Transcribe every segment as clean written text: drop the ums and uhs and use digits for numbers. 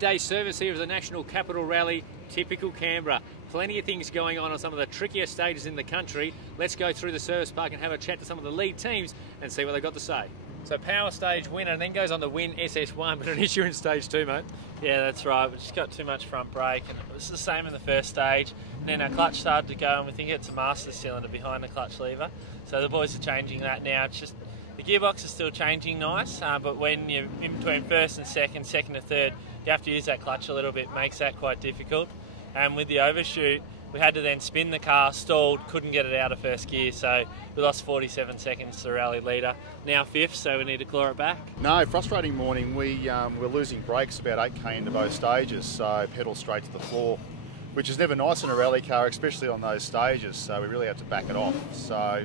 midday service here of the National Capital Rally, typical Canberra. Plenty of things going on some of the trickier stages in the country. Let's go through the service park and have a chat to some of the lead teams and see what they've got to say. So power stage winner and then goes on to win SS1, but an issue in stage 2, mate. Yeah, that's right. We just got too much front brake, and it was the same in the first stage. And then our clutch started to go, and we think it's a master cylinder behind the clutch lever. So the boys are changing that now. It's just the gearbox is still changing nice, but when you're in between first and second, second to third, you have to use that clutch a little bit. Makes that quite difficult. And with the overshoot, we had to then spin the car, stalled, couldn't get it out of first gear, so we lost 47 seconds to the rally leader. Now fifth, so we need to claw it back. No, frustrating morning. We're losing brakes about 8k into both stages, so pedal straight to the floor, which is never nice in a rally car, especially on those stages, so we really had to back it off. So,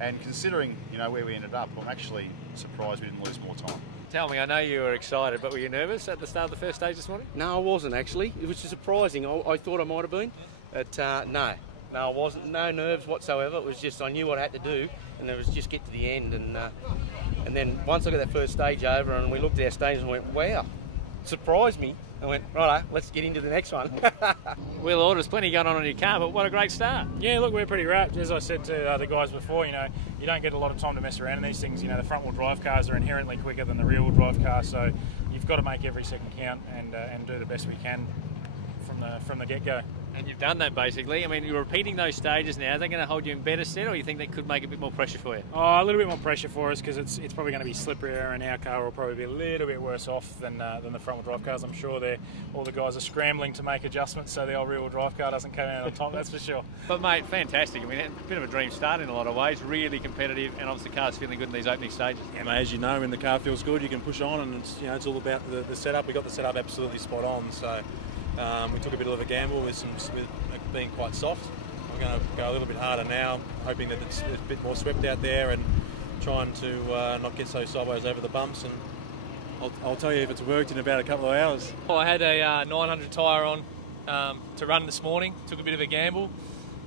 and considering where we ended up, I'm actually surprised we didn't lose more time. Tell me, I know you were excited, but were you nervous at the start of the first stage this morning? No, I wasn't actually. It was surprising. I thought I might have been, but no, I wasn't. No nerves whatsoever. It was just I knew what I had to do, and it was just get to the end. And then once I got that first stage over, and we looked at our stage and went, wow, surprised me. I went, righto, let's get into the next one. Will Orders, plenty going on your car, but what a great start. Yeah, look, we're pretty wrapped. As I said to the guys before, you don't get a lot of time to mess around in these things. The front-wheel drive cars are inherently quicker than the rear-wheel drive car, so you've got to make every second count and do the best we can from the get-go. And you've done that basically. I mean, you're repeating those stages now. Are they going to hold you in better stead, or you think they could make a bit more pressure for you? Oh, a little bit more pressure for us because it's probably going to be slipperier, and our car will probably be a little bit worse off than the front-wheel drive cars. I'm sure all the guys are scrambling to make adjustments so the old rear-wheel drive car doesn't come out on top. That's for sure. But mate, fantastic. I mean, it's a bit of a dream start in a lot of ways. Really competitive, and obviously the car's feeling good in these opening stages. Yeah, mate, as you know, when the car feels good, you can push on, and it's all about the setup. We got the setup absolutely spot on. So. We took a bit of a gamble with being quite soft. We're going to go a little bit harder now, hoping that it's a bit more swept out there and trying to not get so sideways over the bumps. And I'll tell you if it's worked in about a couple of hours. I had a 900 tyre on to run this morning. Took a bit of a gamble.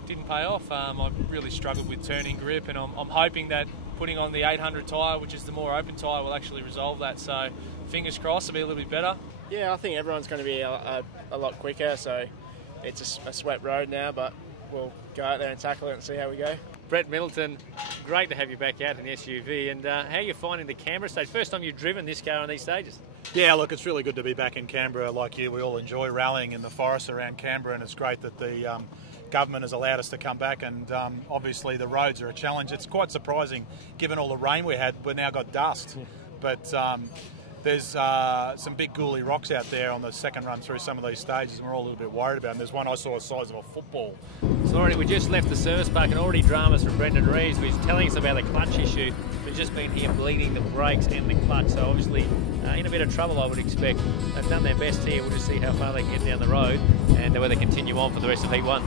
Didn't pay off. I really struggled with turning grip, and I'm hoping that putting on the 800 tyre, which is the more open tyre, will actually resolve that. So fingers crossed, it'll be a little bit better. Yeah, I think everyone's going to be a lot quicker, so it's a swept road now, but we'll go out there and tackle it and see how we go. Brett Middleton, great to have you back out in the SUV, and how are you finding the Canberra stage? First time you've driven this car on these stages? Yeah, look, it's really good to be back in Canberra. Like you, we all enjoy rallying in the forests around Canberra, and it's great that the government has allowed us to come back, and obviously the roads are a challenge. It's quite surprising, given all the rain we had, we've now got dust, but there's some big ghouly rocks out there on the second run through some of these stages, and we're all a little bit worried about them. There's one I saw the size of a football. So we just left the service park, and already dramas from Brendan Reeves, who's telling us about the clutch issue. We've just been here bleeding the brakes and the clutch, so obviously in a bit of trouble, I would expect. They've done their best here. We'll just see how far they can get down the road and whether they continue on for the rest of Heat 1.